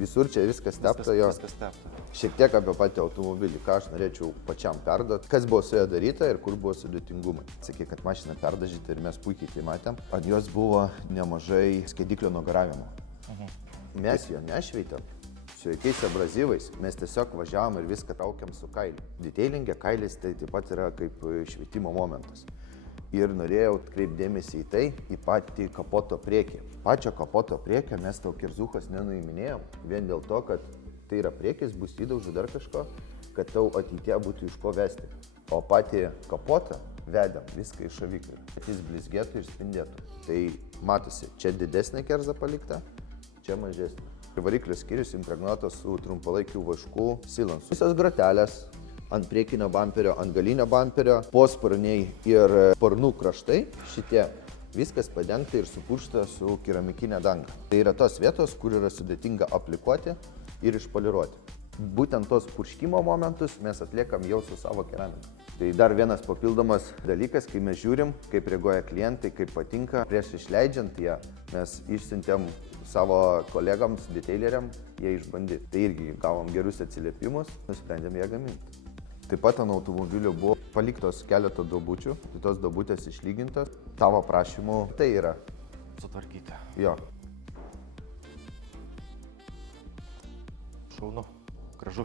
Visur čia viskas tepta jo. Viskas tepta. Šiek tiek apie patį automobilį, ką aš norėčiau pačiam perduoti, kas buvo su juo daryta ir kur buvo sudėtingumai. Sakė, kad mašina perdažyta ir mes puikiai tai matėm. Ant jos buvo nemažai skaidiklio nugaravimo. Mes jo nešveitėm. Su jokiais abrazyvais, mes tiesiog važiavom ir viską traukiam su kailiu. Detailingė kailis tai taip pat yra kaip šveitimo momentas. Ir norėjau atkreipdėmėsi į tai, į patį kapoto priekį. Pačio kapoto priekio mes tau kirzuchas nenuiminėjom, vien dėl to, kad tai yra priekis, bus įdaužų dar kažko, kad tau ateitie būtų iš ko vesti. O patį kapotą vedėm viską iš šaviklio, kad jis blizgėtų ir spindėtų. Tai matosi, čia didesnė kerza palikta, čia mažesnė. Variklio skyrius impregnuotas su trumpalaikiu vašku silansu. Visos grotelės ant priekinio bamperio, ant galinio bamperio, posparniai ir sparnų kraštai, šitie viskas padengta ir supuršta su keramikinė danga. Tai yra tos vietos, kur yra sudėtinga aplikuoti ir išpoliruoti. Būtent tos purškimo momentus mes atliekam jau su savo keramika. Tai dar vienas papildomas dalykas, kai mes žiūrim, kaip reaguoja klientai, kaip patinka. Prieš išleidžiant ją mes išsiuntėm savo kolegams, detaileriam, jie išbandyti. Tai irgi gavom gerus atsiliepimus, nusprendėm ją gaminti. Taip pat ant automobilio buvo paliktos keletą duobučių, tai tos duobutės išlygintos. Tavo prašymu tai yra Sutvarkyti. jo. Šaunu. Gražu.